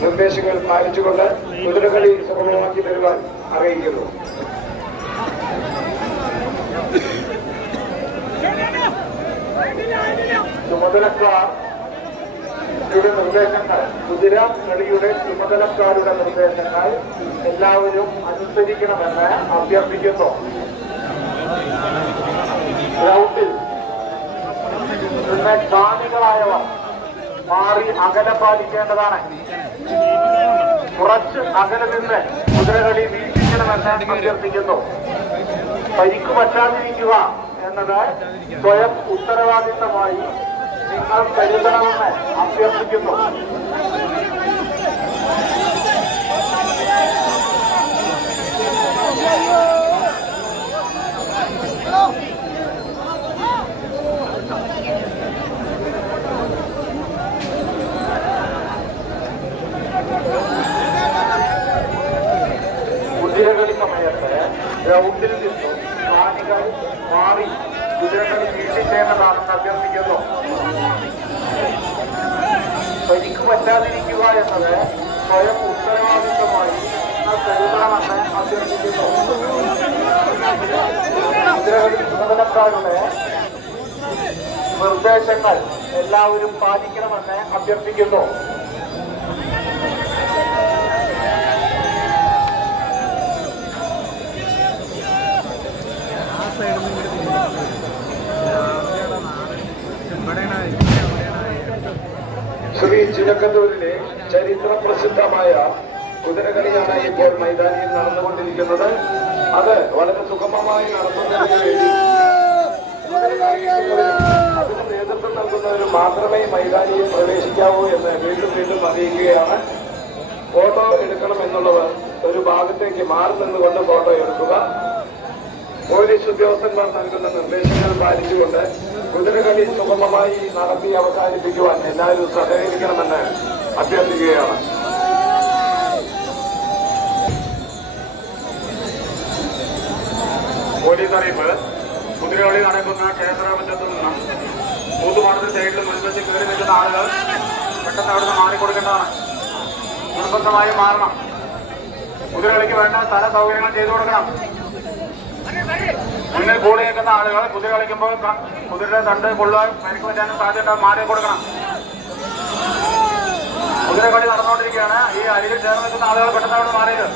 നിർദ്ദേശങ്ങൾ പാലിച്ചുകൊണ്ട് കുതിരകളി സുഗമമാക്കി തരുവാൻ അറിയിക്കുന്നു. ചുമതലക്കാരുടെ നിർദ്ദേശങ്ങൾ, കുതിര കളിയുടെ ചുമതലക്കാരുടെ നിർദ്ദേശങ്ങൾ എല്ലാവരും അനുസരിക്കണമെന്ന് അഭ്യർത്ഥിക്കുന്നു. ഗ്രൗണ്ടിൽ നിന്ന് കാണികളായവർ മാറി അകലെ പാലിക്കേണ്ടതാണ്. കുറച്ച് അകലെ നിന്ന് കുതിരകളി വീക്ഷിക്കണമെന്ന് അഭ്യർത്ഥിക്കുന്നു. പരിക്കു പറ്റാതിരിക്കുക എന്നത് സ്വയം ഉത്തരവാദിത്തമായി നിങ്ങൾ കരുതണമെന്ന് അഭ്യർത്ഥിക്കുന്നു. കുതിരകളി സമയത്ത് ഗ്രൗണ്ടിൽ നിന്നും കാണികൾ മാറി കുതിരകളി വീക്ഷിക്കേണ്ടതാണെന്ന് അഭ്യർത്ഥിക്കുന്നു. പരിക്ക് പറ്റാതിരിക്കുക എന്നത് സ്വയം ഉത്തരവാദിത്തമായി നിങ്ങൾ കരുതണമെന്ന് അഭ്യർത്ഥിക്കുന്നു. കുതിരകളി ചുമതലക്കാരുടെ നിർദ്ദേശങ്ങൾ എല്ലാവരും പാലിക്കണമെന്ന് അഭ്യർത്ഥിക്കുന്നു. ശ്രീ ചിനക്കത്തൂരിലെ ചരിത്ര പ്രസിദ്ധമായ കുതിരകളിയാണ് ഇപ്പോൾ മൈതാനിയിൽ നടന്നുകൊണ്ടിരിക്കുന്നത്. അത് വളരെ സുഗമമായി നടത്തുന്നതിന് വേണ്ടി അതിന് നേതൃത്വം നൽകുന്നവരും മാത്രമേ മൈതാനിയിൽ പ്രവേശിക്കാവൂ എന്ന് വീണ്ടും വീണ്ടും അറിയിക്കുകയാണ്. ഫോട്ടോ എടുക്കണമെന്നുള്ളവർ ഒരു ഭാഗത്തേക്ക് മാറി നിന്നുകൊണ്ട് ഫോട്ടോ എടുക്കുക. പോലീസ് ഉദ്യോഗസ്ഥന്മാർ നൽകുന്ന നിർദ്ദേശങ്ങൾ പാലിച്ചുകൊണ്ട് കുതിരകളി സുഗമമായി നടത്തി അവസാനിപ്പിക്കുവാൻ എല്ലാവരും സഹകരിക്കണമെന്ന് അഭ്യർത്ഥിക്കുകയാണ്. പോലീസ് അറിയിപ്പ്. കുതിരകളി നടക്കുന്ന ക്ഷേത്രമറ്റത്തു നിന്നും കൂത്തുപാടത്ത് സൈഡിൽ മുൻപത്തിൽ കയറി നിൽക്കുന്ന ആളുകൾ പെട്ടെന്ന് അവിടുന്ന് മാറിക്കൊടുക്കേണ്ടതാണ്. നിർബന്ധമായും മാറണം. കുതിരകളിക്ക് വേണ്ട സ്ഥല സൗകര്യങ്ങൾ ചെയ്തു കൊടുക്കണം. മുന്നിൽ കൂടി നിൽക്കുന്ന ആളുകൾ കുതിര കളിക്കുമ്പോൾ കുതിരയുടെ തണ്ട് കൊള്ളുവാൻ പരിക്ക് പറ്റാനും സാധ്യത മാറി കൊടുക്കണം. കുതിരകളി നടന്നുകൊണ്ടിരിക്കുകയാണ്. ഈ അരികിൽ ചേർന്ന് നിൽക്കുന്ന ആളുകൾ പെട്ടെന്ന് അവിടെ മാറിയത്.